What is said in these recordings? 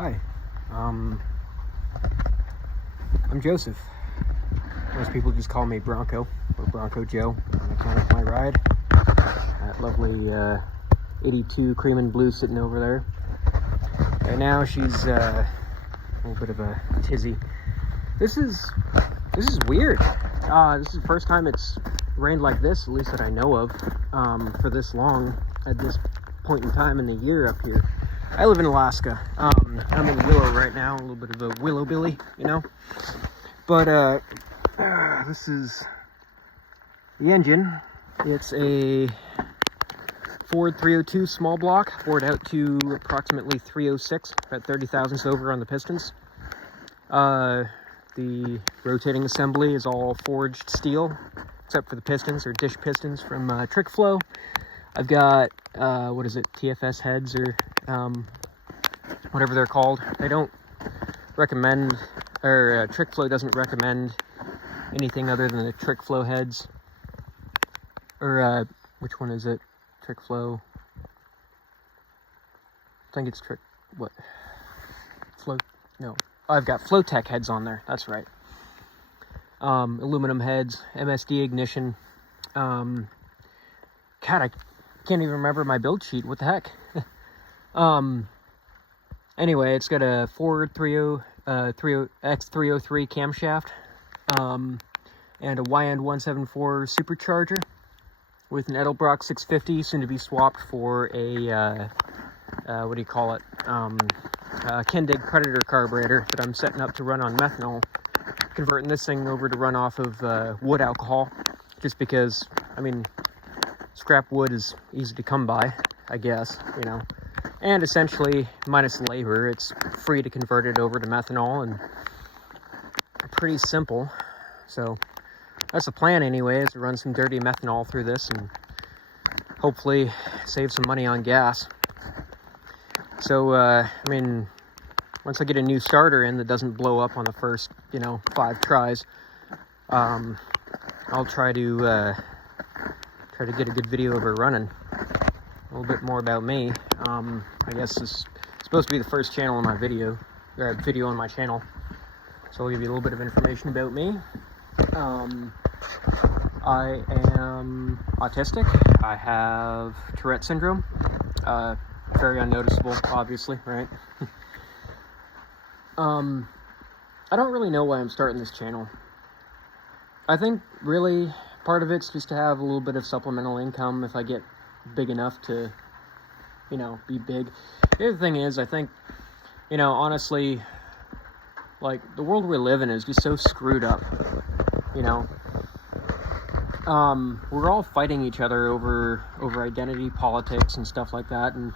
Hi, I'm Joseph. Most people just call me Bronco, or Bronco Joe, on account of my ride. That lovely 82 Crème and Blue sitting over there. Right now she's a little bit of a tizzy. This is weird. This is the first time it's rained like this, at least that I know of, for this long at this point in time in the year up here. I live in Alaska. I'm in Willow right now, a little bit of a willow billy, you know. But this is the engine. It's a Ford 302 small block, bored out to approximately 306, about 30 thousandths over on the pistons. The rotating assembly is all forged steel, except for the pistons, or dish pistons from Trick Flow. I've got, TFS heads, or whatever they're called. They don't recommend, or Trick Flow doesn't recommend anything other than the Trick Flow heads. Or, which one is it? Trick Flow. I think it's no. Oh, I've got Flowtech heads on there, that's right. Aluminum heads, MSD ignition. God, I can't even remember my build sheet, what the heck? Anyway, it's got a Ford X303 camshaft, and a YN174 supercharger with an Edelbrock 650, soon to be swapped for a, Kindig Predator carburetor that I'm setting up to run on methanol, converting this thing over to run off of wood alcohol, just because, I mean, scrap wood is easy to come by, I guess, you know. And essentially, minus labor, it's free to convert it over to methanol, and pretty simple. So that's the plan anyway, is to run some dirty methanol through this and hopefully save some money on gas. So, I mean, once I get a new starter in that doesn't blow up on the first, 5 tries, I'll try to get a good video of her running. A little bit more about me. I guess this is supposed to be the first channel on my video on my channel. So I'll give you a little bit of information about me. I am autistic. I have Tourette syndrome. Very unnoticeable, obviously, right? I don't really know why I'm starting this channel. I think really part of it's just to have a little bit of supplemental income if I get big enough to, be big. The other thing is, I think, honestly, like, the world we live in is just so screwed up, we're all fighting each other over identity politics and stuff like that, and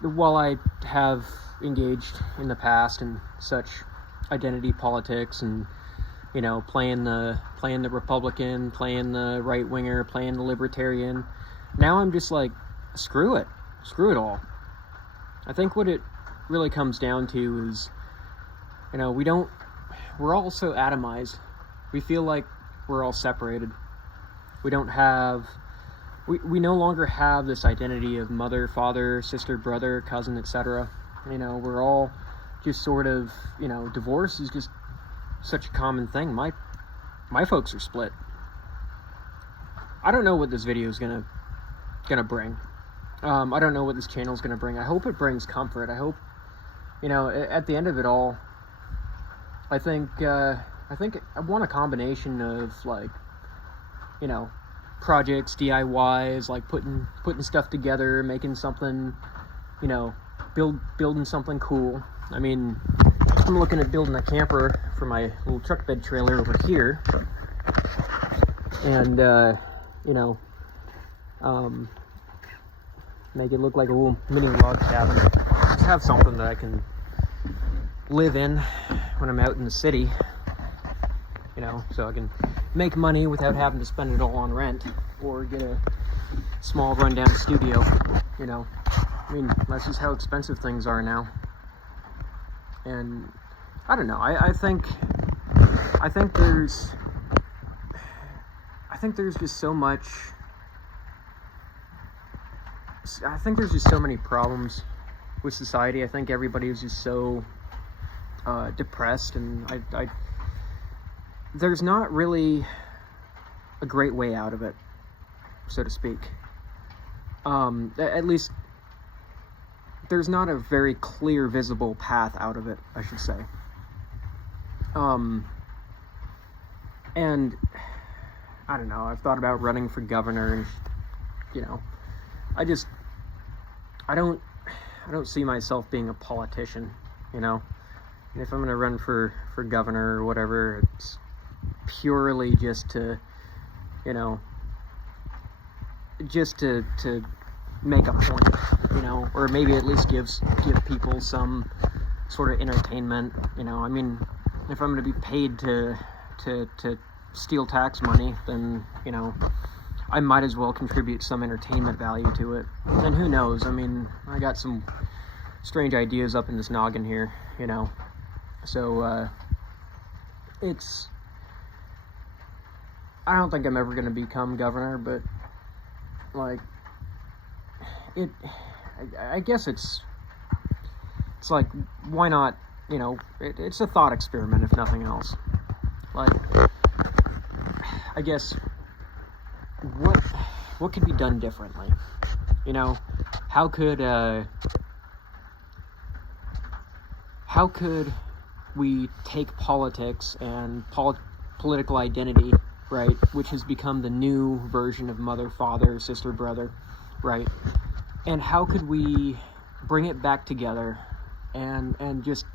while I have engaged in the past in such identity politics and, playing the Republican, playing the right-winger, playing the libertarian, now I'm just like, screw it all. I think what it really comes down to is, we're all so atomized. We feel like we're all separated. We don't have, we no longer have this identity of mother, father, sister, brother, cousin, etc. We're all just sort of, divorce is just such a common thing. My folks are split. I don't know what this video is gonna bring. I don't know what this channel is gonna bring. I hope it brings comfort. I hope, at the end of it all, I think I want a combination of, like, projects, DIYs, like putting stuff together, making something, building something cool. I mean, I'm looking at building a camper for my little truck bed trailer over here, and make it look like a little mini log cabin. Just have something that I can live in when I'm out in the city, so I can make money without having to spend it all on rent or get a small rundown studio. I mean, that's just how expensive things are now. And I don't know, I think there's just so much, I think there's just so many problems with society. I think everybody is just so depressed, and there's not really a great way out of it, so to speak. At least there's not a very clear, visible path out of it, I should say. And I don't know, I've thought about running for governor, and I don't see myself being a politician, And if I'm going to run for governor or whatever, it's purely just to, just to make a point, or maybe at least give people some sort of entertainment, I mean, if I'm going to be paid to steal tax money, then, I might as well contribute some entertainment value to it. And who knows, I mean, I got some strange ideas up in this noggin here, so, I don't think I'm ever going to become governor, but, I guess it's like, why not, it's a thought experiment, if nothing else. I guess, what could be done differently? How could we take politics and political identity, right, which has become the new version of mother, father, sister, brother, right, and how could we bring it back together and just,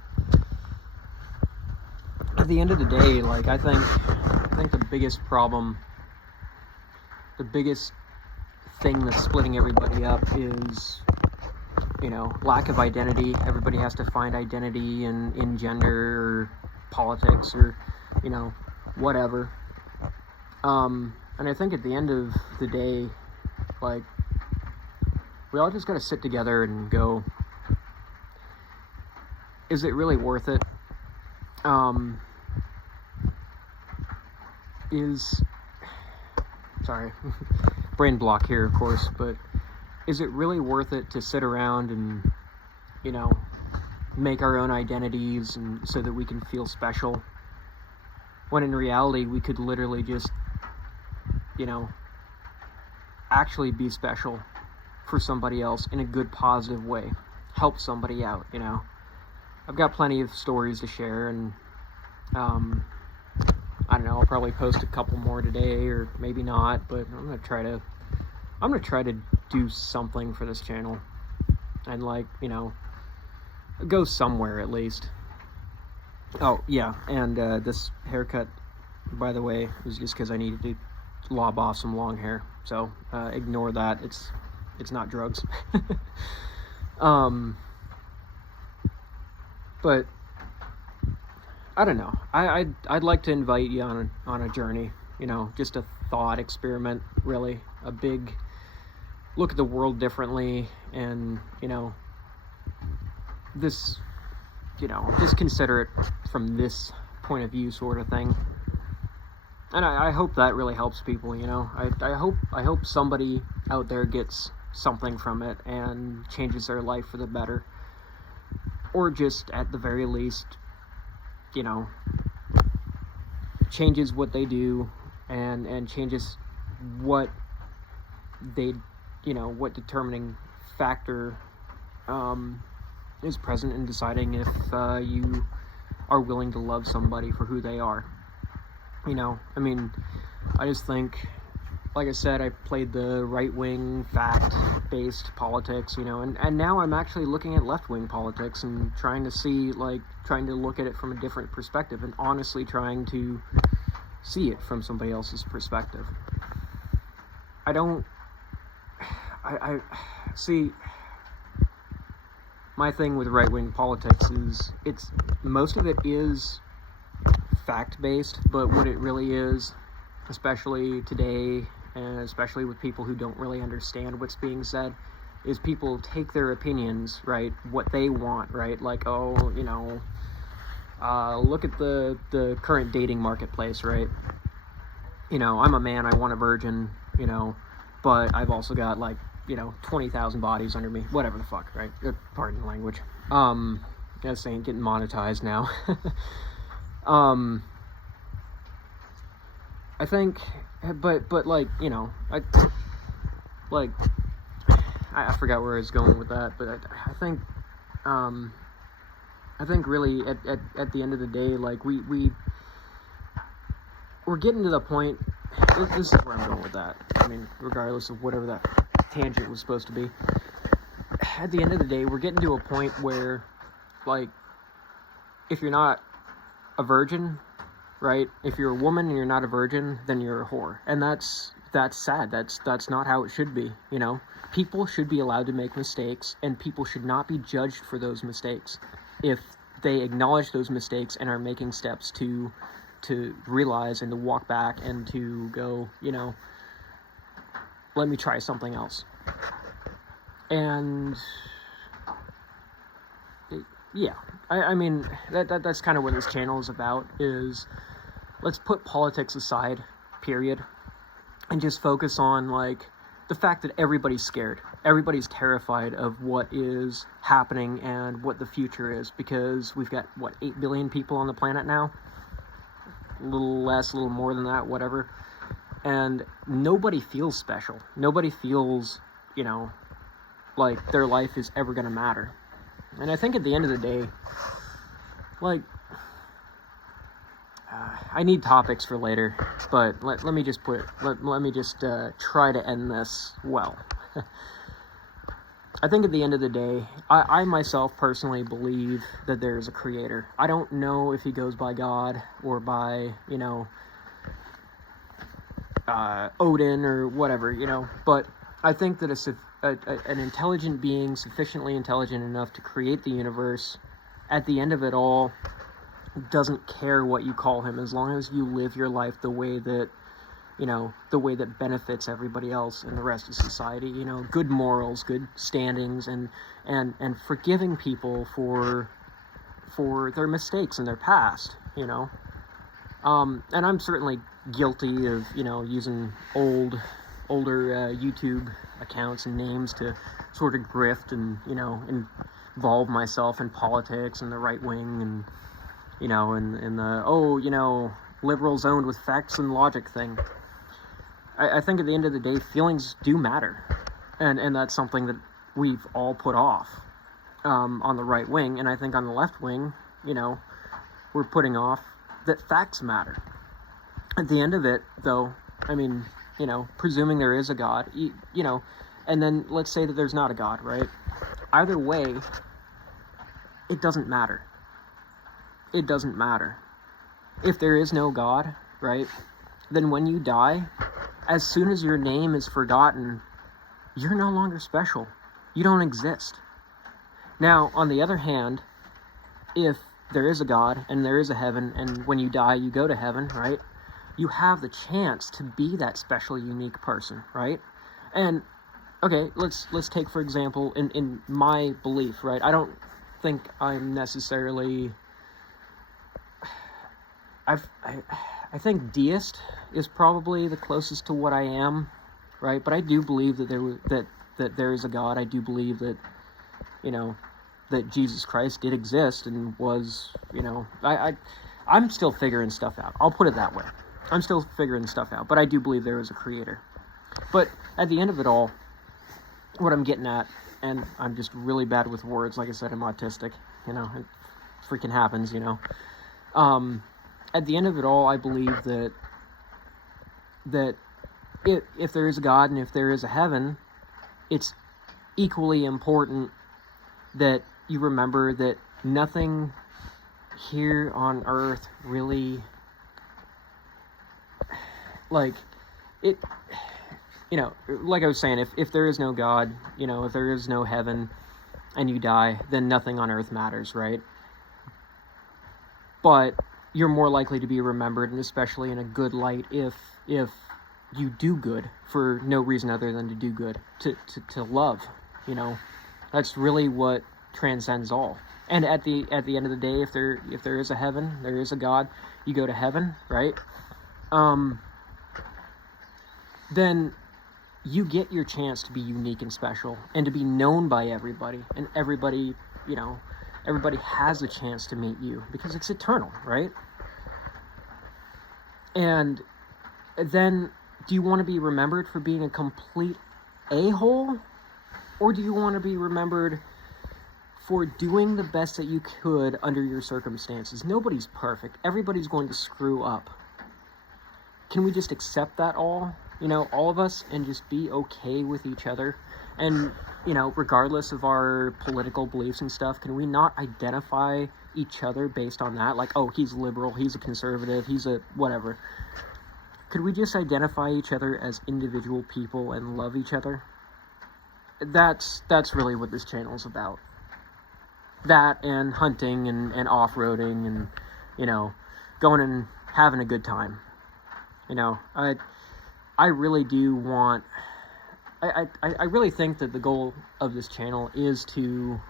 at the end of the day, I think the biggest problem, the biggest thing that's splitting everybody up is, lack of identity. Everybody has to find identity in gender or politics or, whatever. And I think at the end of the day, we all just got to sit together and go, is it really worth it? Sorry, brain block here, of course, but is it really worth it to sit around and, make our own identities and so that we can feel special, when in reality we could literally just, actually be special for somebody else in a good, positive way, help somebody out, I've got plenty of stories to share, and I don't know, I'll probably post a couple more today, or maybe not, but I'm gonna try to do something for this channel, and go somewhere at least. Oh yeah, and this haircut, by the way, was just because I needed to lob off some long hair, so ignore that. It's not drugs. But I don't know. I'd like to invite you on a journey. Just a thought experiment, really. A big look at the world differently, and this, just consider it from this point of view, sort of thing. And I hope that really helps people. I hope somebody out there gets something from it and changes their life for the better, or just at the very least, changes what they do and changes what they, what determining factor is present in deciding if you are willing to love somebody for who they are. I mean, I just think, like I said, I played the right-wing, fact-based politics, and now I'm actually looking at left-wing politics and trying to look at it from a different perspective, and honestly trying to see it from somebody else's perspective. I see, my thing with right-wing politics is, most of it is fact-based, but what it really is, especially today, and especially with people who don't really understand what's being said, is people take their opinions, right, what they want, right, look at the current dating marketplace, right, I'm a man, I want a virgin, but I've also got 20,000 bodies under me, whatever the fuck, right? Pardon the language. This ain't getting monetized now. I think, but like, I forgot where I was going with that, but I think really at the end of the day, like, we're getting to the point. This is where I'm going with that. I mean, regardless of whatever that tangent was supposed to be, at the end of the day, we're getting to a point where, like, if you're not a virgin, right? If you're a woman and you're not a virgin, then you're a whore, and that's sad. That's not how it should be. People should be allowed to make mistakes, and people should not be judged for those mistakes if they acknowledge those mistakes and are making steps to realize and to walk back and to go, let me try something else. And yeah, I mean, that's kind of what this channel is about, is let's put politics aside, period, and just focus on, like, the fact that everybody's scared. Everybody's terrified of what is happening and what the future is, because we've got, 8 billion people on the planet now? A little less, a little more than that, whatever. And nobody feels special. Nobody feels, like their life is ever going to matter. And I think at the end of the day, like, I need topics for later, but let me just try to end this well. I think at the end of the day, I myself personally believe that there's a creator. I don't know if he goes by God or by, Odin or whatever, but I think that an intelligent being, sufficiently intelligent enough to create the universe, at the end of it all, doesn't care what you call him, as long as you live your life the way that benefits everybody else and the rest of society, good morals, good standings, and forgiving people for their mistakes in their past, and I'm certainly guilty of, using older YouTube accounts and names to sort of grift and, involve myself in politics and the right wing and, and the, liberals owned with facts and logic thing. I think at the end of the day, feelings do matter. And that's something that we've all put off on the right wing. And I think on the left wing, we're putting off that facts matter. At the end of it, though, I mean, presuming there is a God, and then let's say that there's not a God, right? Either way, it doesn't matter. It doesn't matter. If there is no God, right, then when you die, as soon as your name is forgotten, you're no longer special. You don't exist. Now, on the other hand, if there is a God and there is a heaven, and when you die, you go to heaven, right, you have the chance to be that special, unique person, right? And, okay, let's take, for example, in my belief, right, I don't think I'm necessarily... I think deist is probably the closest to what I am, right? But I do believe that there is a God. I do believe that, that Jesus Christ did exist and was, I'm still figuring stuff out. I'll put it that way. I'm still figuring stuff out, but I do believe there is a creator. But at the end of it all, what I'm getting at, and I'm just really bad with words, like I said, I'm autistic, it freaking happens, at the end of it all, I believe that if there is a God and if there is a heaven, it's equally important that you remember that nothing here on earth really, like, it, like I was saying, if there is no God, if there is no heaven and you die, then nothing on earth matters, right? But you're more likely to be remembered, and especially in a good light, if you do good for no reason other than to do good, to love, that's really what transcends all. And at the end of the day, if there is a heaven, there is a God, you go to heaven, right? Then you get your chance to be unique and special and to be known by everybody, and everybody, everybody has a chance to meet you because it's eternal, right? And then, do you want to be remembered for being a complete a-hole? Or do you want to be remembered for doing the best that you could under your circumstances? Nobody's perfect. Everybody's going to screw up. Can we just accept that all of us, and just be okay with each other? And, regardless of our political beliefs and stuff, can we not identify each other based on that? Like, oh, he's liberal, he's a conservative, he's a whatever. Could we just identify each other as individual people and love each other? That's really what this channel is about. That and hunting and off-roading and, going and having a good time. I really do want... I really think that the goal of this channel is to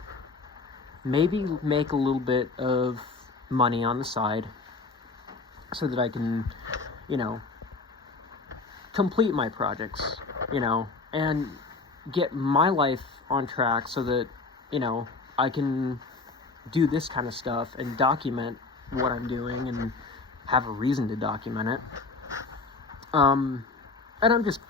maybe make a little bit of money on the side so that I can, complete my projects, and get my life on track so that, I can do this kind of stuff and document what I'm doing and have a reason to document it. And I'm just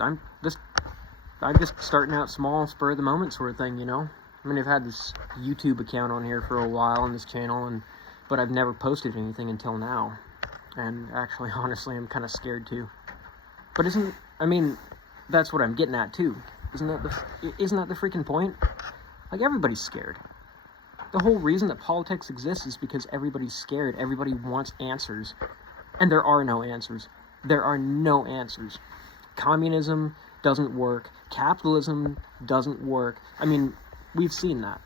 starting out small, spur of the moment sort of thing, I've had this YouTube account on here for a while on this channel, but I've never posted anything until now. And actually, honestly, I'm kind of scared too. But that's what I'm getting at too. Isn't that the freaking point? Like, everybody's scared. The whole reason that politics exists is because everybody's scared. Everybody wants answers. And there are no answers. There are no answers. Communism doesn't work. Capitalism doesn't work. We've seen that,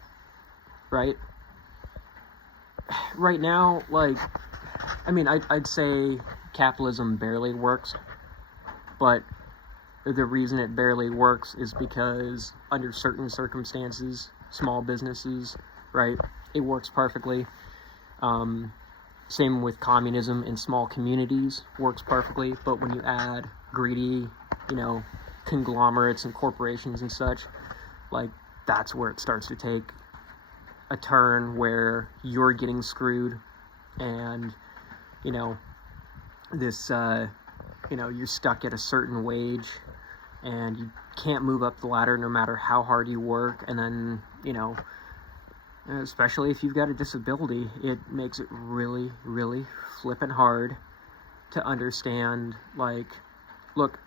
right? Right now, I'd say capitalism barely works, but the reason it barely works is because under certain circumstances, small businesses, right, it works perfectly. Same with communism in small communities, works perfectly, but when you add greedy, conglomerates and corporations and such, that's where it starts to take a turn where you're getting screwed, and, you're stuck at a certain wage, and you can't move up the ladder no matter how hard you work, and then, especially if you've got a disability, it makes it really, really flippin' hard to understand, look,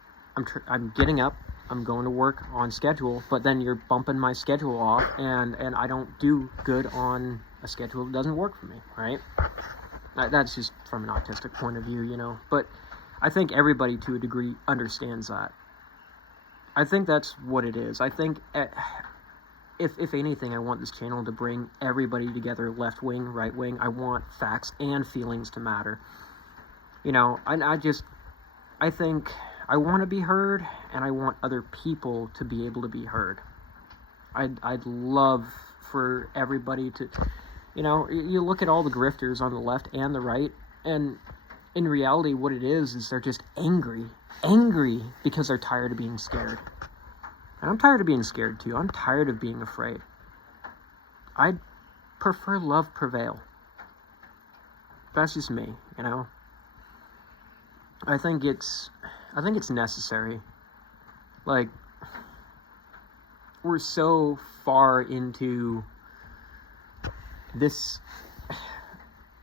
I'm getting up, I'm going to work on schedule, but then you're bumping my schedule off, and I don't do good on a schedule that doesn't work for me, right? That's just from an autistic point of view, but I think everybody to a degree understands that. I think that's what it is. I think, if anything, I want this channel to bring everybody together, left wing, right wing. I want facts and feelings to matter. I think I want to be heard, and I want other people to be able to be heard. I'd love for everybody to, you look at all the grifters on the left and the right, and in reality what it is they're just angry because they're tired of being scared. And I'm tired of being scared too. I'm tired of being afraid. I'd prefer love prevail. That's just me, I think it's necessary. We're so far into this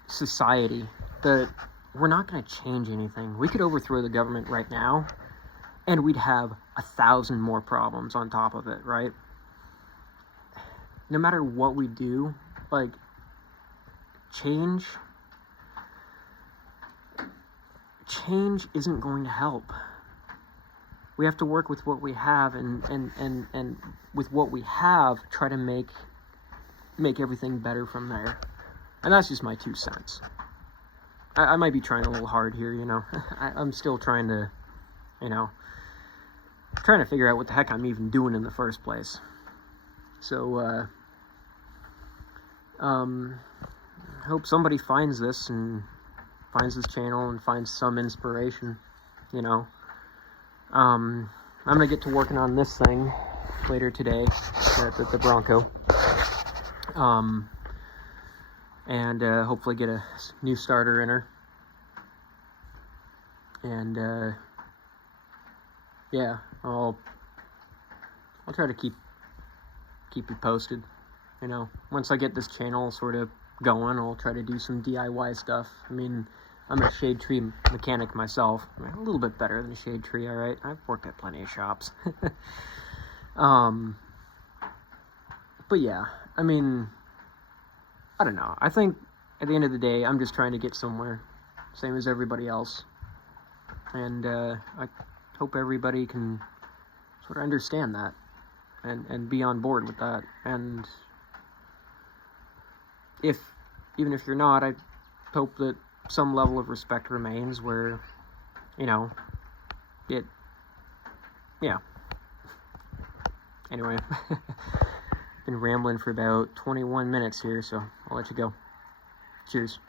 society that we're not going to change anything. We could overthrow the government right now, and we'd have 1,000 more problems on top of it, right? No matter what we do, change isn't going to help. We have to work with what we have, and with what we have, try to make everything better from there. And that's just my 2 cents. I might be trying a little hard here, I'm still trying to, trying to figure out what the heck I'm even doing in the first place. So, hope somebody finds this and finds this channel and finds some inspiration, I'm gonna get to working on this thing later today, the Bronco, and hopefully get a new starter in her, and yeah, I'll try to keep you posted. You know, once I get this channel sort of going, I'll try to do some DIY stuff. I mean, I'm a shade tree mechanic myself. I mean, a little bit better than a shade tree, alright? I've worked at plenty of shops. But yeah, I mean, I don't know. I think at the end of the day, I'm just trying to get somewhere, same as everybody else. And I hope everybody can sort of understand that and be on board with that. And even if you're not, I hope that some level of respect remains where, you know, yeah. Anyway, been rambling for about 21 minutes here, so I'll let you go. Cheers.